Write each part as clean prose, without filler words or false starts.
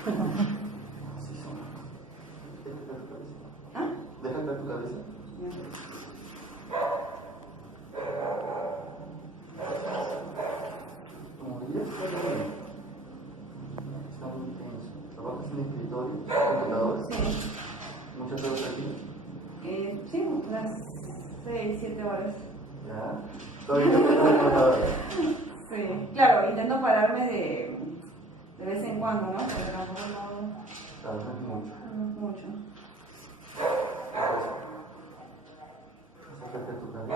Así son. Deja caer tu cabeza. ¿Ah? Deja caer tu cabeza. Como que ya está bien. Está muy intenso. ¿Trabajas en escritorio, computador? Sí. ¿Muchas horas aquí? Sí, unas 6, 7 horas. ¿Ya? ¿Todavía no estás en el computador? Sí, claro, intento pararme de vez en cuando, ¿no? Pero tampoco no Trabajas mucho. mucho. Acércate a tu cabeza.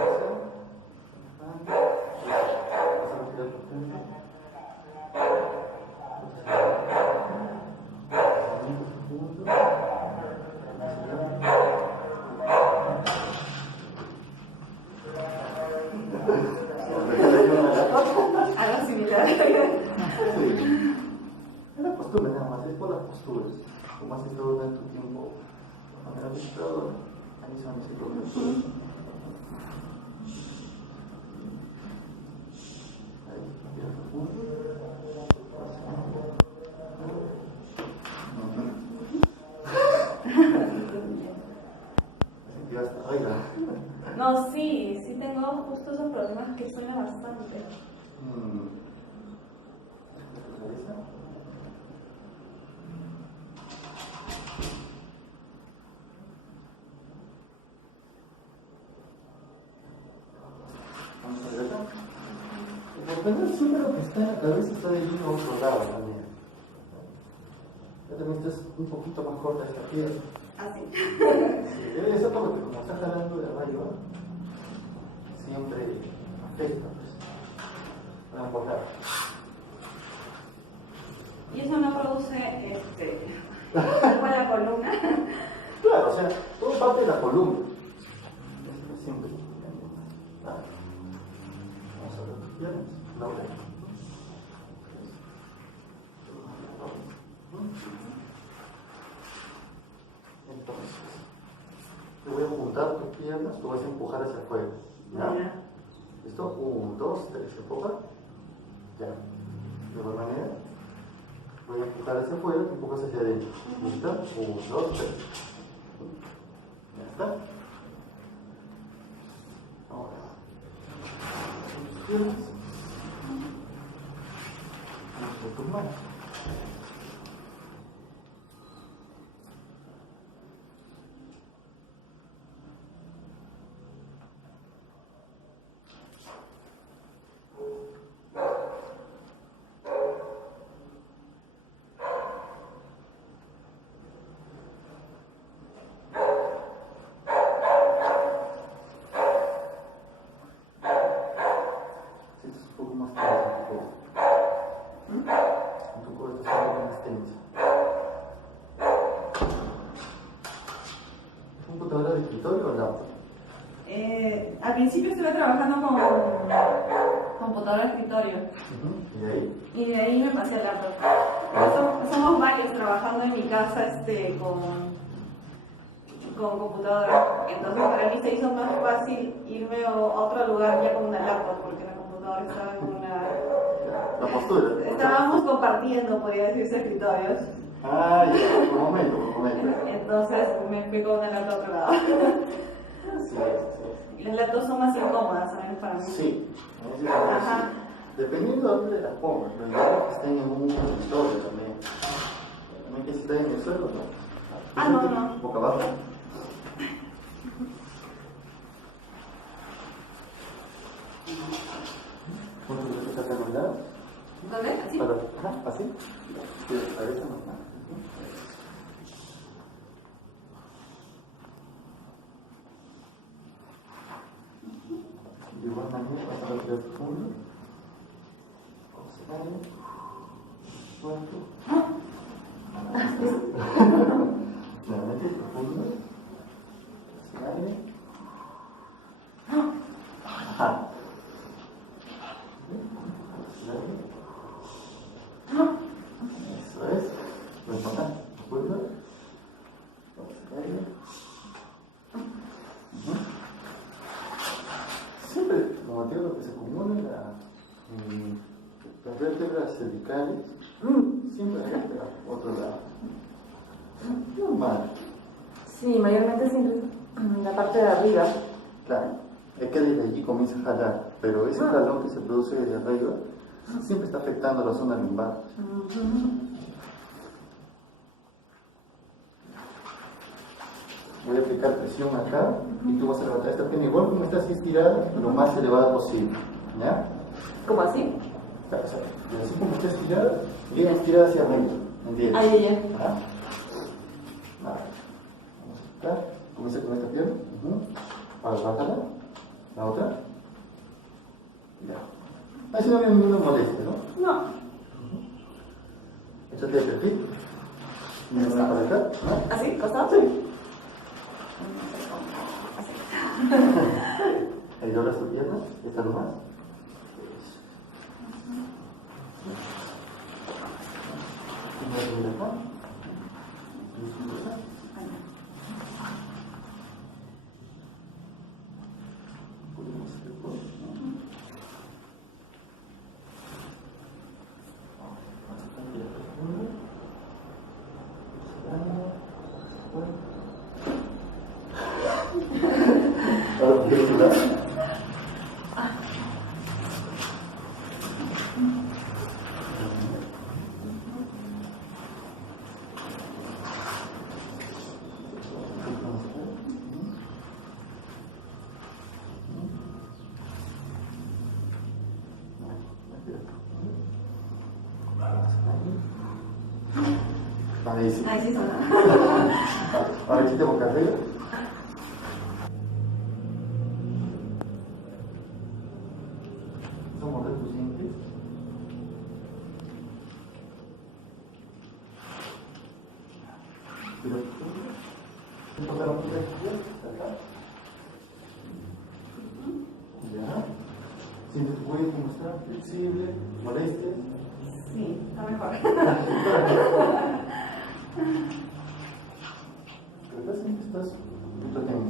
Vas a respirar profundo. Algo similar. Sí. Es la postura nada más, es por las posturas. Como has estado tanto tiempo con el administrador, ahí son ese posturas. Ahí, respira profundo. Sentí hasta arriba. No, sí tengo justo esos problemas que suena bastante. ¿Cabeza? Vamos a ver acá. Por general siempre lo que está en la cabeza está dirigido a otro lado también. Ya también estás un poquito más corta esta piedra. Así. Sí, debe ser porque como está jalando de arriba, siempre afecta, pues. Van a apoyar. Y eso no produce algo en la columna. Claro, o sea, todo parte de la columna. Es simple. Vale. Vamos a ver tus piernas. Laura. Entonces, te voy a juntar tus piernas, tú vas a empujar hacia afuera. ¿Ya? ¿Listo? 1, 2, 3, empuja. Ya. De igual manera, voy a empujar hacia afuera y empujas hacia adentro. ¿Listo? 1, 2, 3. Ya está. Ahora, tus piernas. Vamos a tus manos. Sientes un poco más tenso en tu codo. En tu codo estás un poco más tenso. ¿Es computadora de escritorio o laptop? Al principio estuve trabajando con computadora de escritorio. ¿Y de ahí? Y de ahí me pasé al laptop. Somos varios trabajando en mi casa con computadora. Entonces para mí se hizo más fácil irme a otro lugar ya con una laptop, porque la computadora estaba en una... La postura. Estábamos compartiendo, podría decirse, escritorios. Ah, ya, por momento, por momento. Entonces me fui con una laptop a otro lado. Sí, Y las laptops son más incómodas, ¿sabes? Para mí. sí. Sí. Ajá. Dependiendo de dónde las pongas, pero no que estén en un escritorio también. También que si están en el suelo, ¿no? Ah, no. Boca abajo. ¿Cuánto te saca a los lados? ¿Dónde? ¿Así? Ajá, así. Sí, la cabeza más. De igual manera, vas a respirar profundo. Observando. Suelto. Nuevamente profundo. Observando. Ajá. Observando. Eso es. Retornar. Profundo. Observando. Siempre, como digo, lo que se acumula las vértebras cervicales, siempre hay que otro lado. Sí, mayormente siempre en la parte de arriba. Claro, es que desde allí comienza a jalar, pero ese jalón que se produce desde arriba siempre está afectando la zona lumbar. Voy a aplicar presión acá y tú vas a levantar esta pierna igual como estás estirada, lo más elevada posible. ¿Ya? ¿Cómo así? Claro, o sea, así como está estirada, bien estirada hacia arriba. ¿Entiendes? Ahí, ya. Ajá. Vale. Vamos a aplicar. Comienza con esta pierna. Ahora bájala. La otra. Ya. Así no hay ninguna molestia, ¿no? No. Échate de perfil. Mira para acá. ¿No? ¿Así? ¿Costado? Sí. Así. Ahí doblas tu pierna. Esta nomás. Mira acá. Ahora, ¿quieres ayudar? Ahí sí. Ahí sí suena. Ahora quita boca arriba. Vamos a morder tus dientes. Pero, ¿me tocar un poquito aquí? Acá. Ya. ¿Sientes tu cuello como está? Flexible, molestias. Sí, está mejor. ¿Verdad? Siempre estás protegido.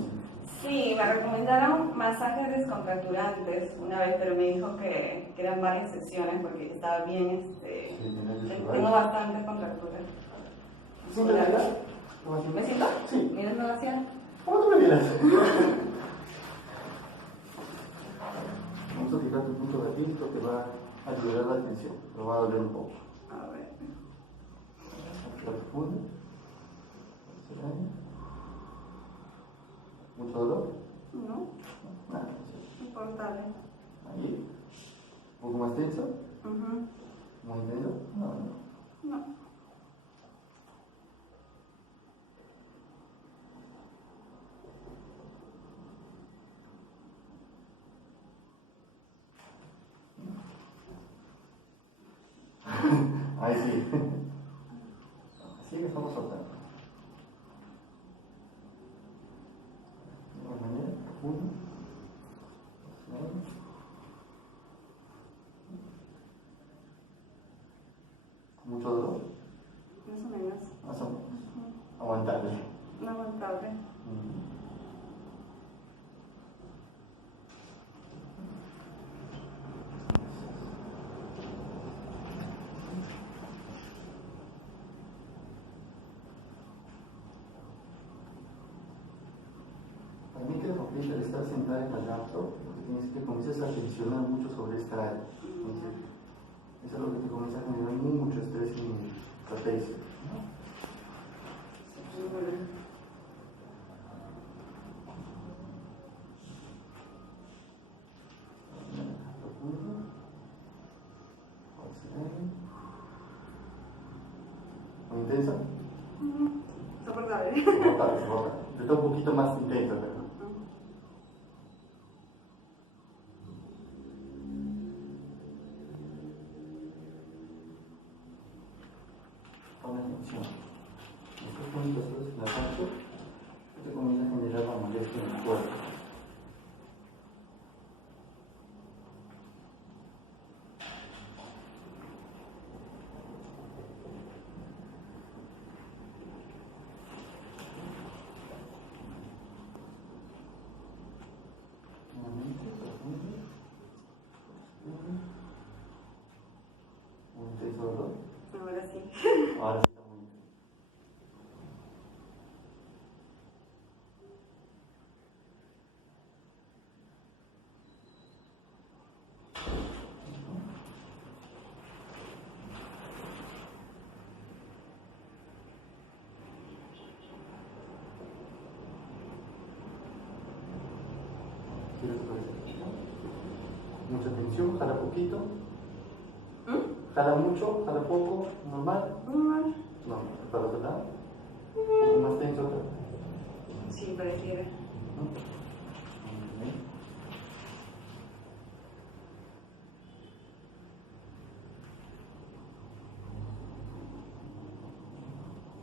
Sí, me recomendaron masajes descontracturantes una vez, pero me dijo que eran varias sesiones porque estaba bien, tengo bastantes contracturas. ¿Siempre te das? ¿Me siento? Sí. Mirando hacia. ¿Cómo tú me miras? Vamos a fijar tu punto de vista que va a liberar la tensión, pero va a doler un poco. A ver. Respira profundo. ¿Mucho dolor? No, Nada. inconfortable. Ahí. ¿Un poco más tenso? Ujú. ¿Muy tenso? No, no. No. Ahí sí. Así que estamos soltando. De igual manera, profundo. ¿Mucho dolor? Más o menos. Más o menos. Aguantable. No aguantable. También queda compleja al estar sentada en la laptop, porque tienes que comienzas a tensionar mucho sobre esta área. Entonces, eso es lo que te comienza a generar mucho estrés en trapecio. ¿Muy intensa? Soportable. Soportable, soportable. Está un poquito más intensa, pero. Pon atención. Estos puntos en la laptop te comienza a generar la molestia en el cuerpo. Nuevamente, profundo. Muy intenso dolor. Ahora sí. Ahora sí está muy intenso. Gira tu cabeza. Mucha tensión, jala poquito. Jala mucho, jala poco, normal. Normal. No, para otro lado. Un poco más tenso otra vez. Sí, pareciera.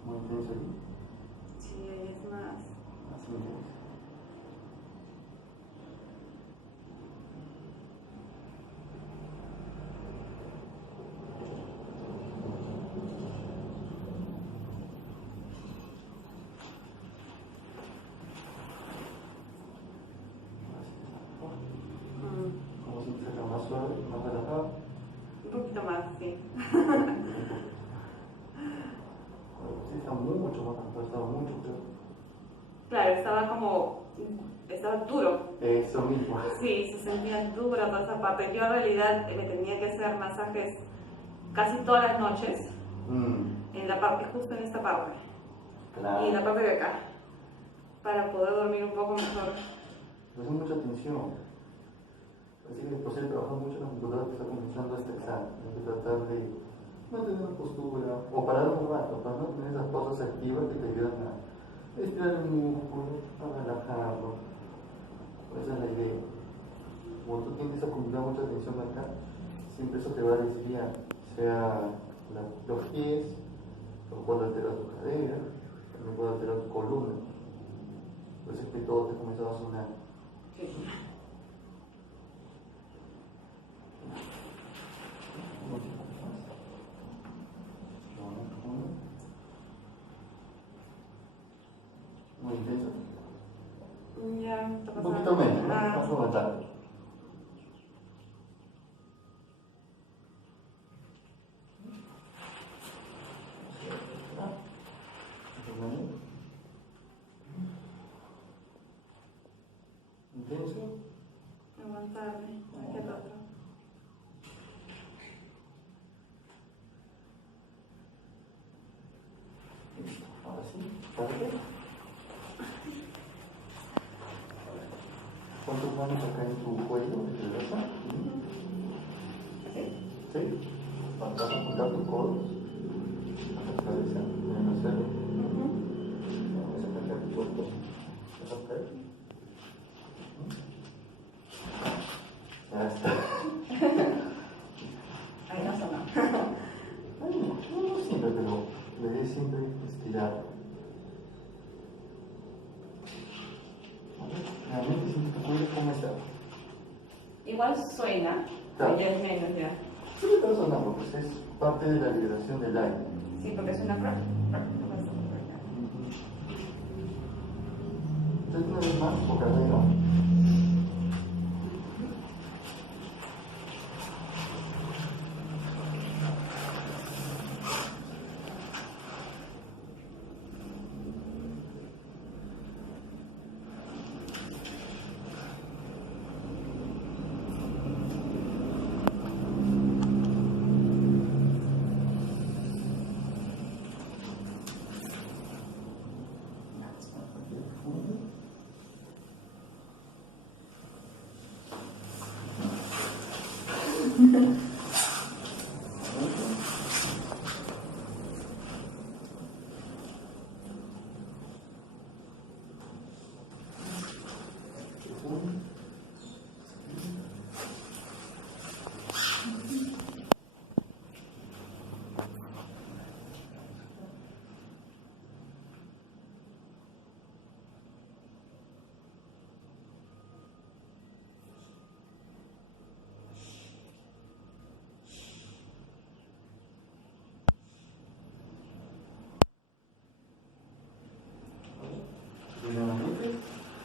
Muy tenso ahí. Sí, ahí es más. Así intenso. Como si te saca más suave, más relajado. Un poquito más, sí. Sí, está mucho más relajado, está mucho peor. Claro, estaba duro. Eso mismo. Sí, se sentía dura toda esa parte. Yo en realidad me tenía que hacer masajes casi todas las noches, en la parte, justo en esta parte, Claro. y en la parte de acá, para poder dormir un poco mejor. Pero es mucha tensión. Así que después de trabajar mucho en la computadora te está comenzando a estresar. Tienes que tratar de mantener una postura o parar un rato para no tener esas pausas activas que te ayudan a estirar el músculo, a relajarlo. Esa es la idea. Como tú tienes acumular mucha tensión acá, siempre eso te va a desviar, sea los pies, o puede alterar tu cadera, también puede alterar tu columna. Por eso es que todo te comienza a sonar. Sí. Muy intenso. Ya, está Un pasando. poquito menos, ¿no? Más aguantado. Intenso. Aguantarme, aquí al otro. Listo. Ahora sí, párate. Pon tus manos acá en tu cuello, en tu derecha. ¿Sí? Vas a apuntar tus codos a la cabeza, en el acero. Vamos a sacar tu cuerpo. Vas a caer. Ya está. Ahí no sonó. No siempre, pero la idea es siempre estirar. Realmente siempre tu cuello cómo está. Igual suena, Claro. ya es menos ya. Sí, está sonando, pues es parte de la liberación del aire. Sí, porque suena crack. Entonces, una vez más, boca arriba.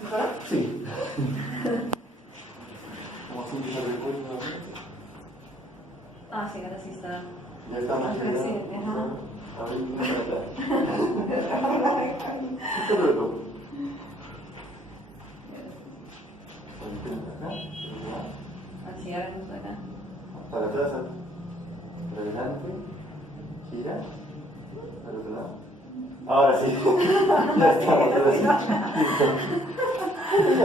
¿Mejor? Sí. Vamos a empezar el cuello nuevamente. Ah, sí, ahora sí está. Ya está más Ajá, sí, ajá. A ver, no me atrás. No te preocupes. Así, ahora no suena. Para atrás, para adelante, gira, al otro lado. Ahora sí, ya estamos, ahora sí. Listo.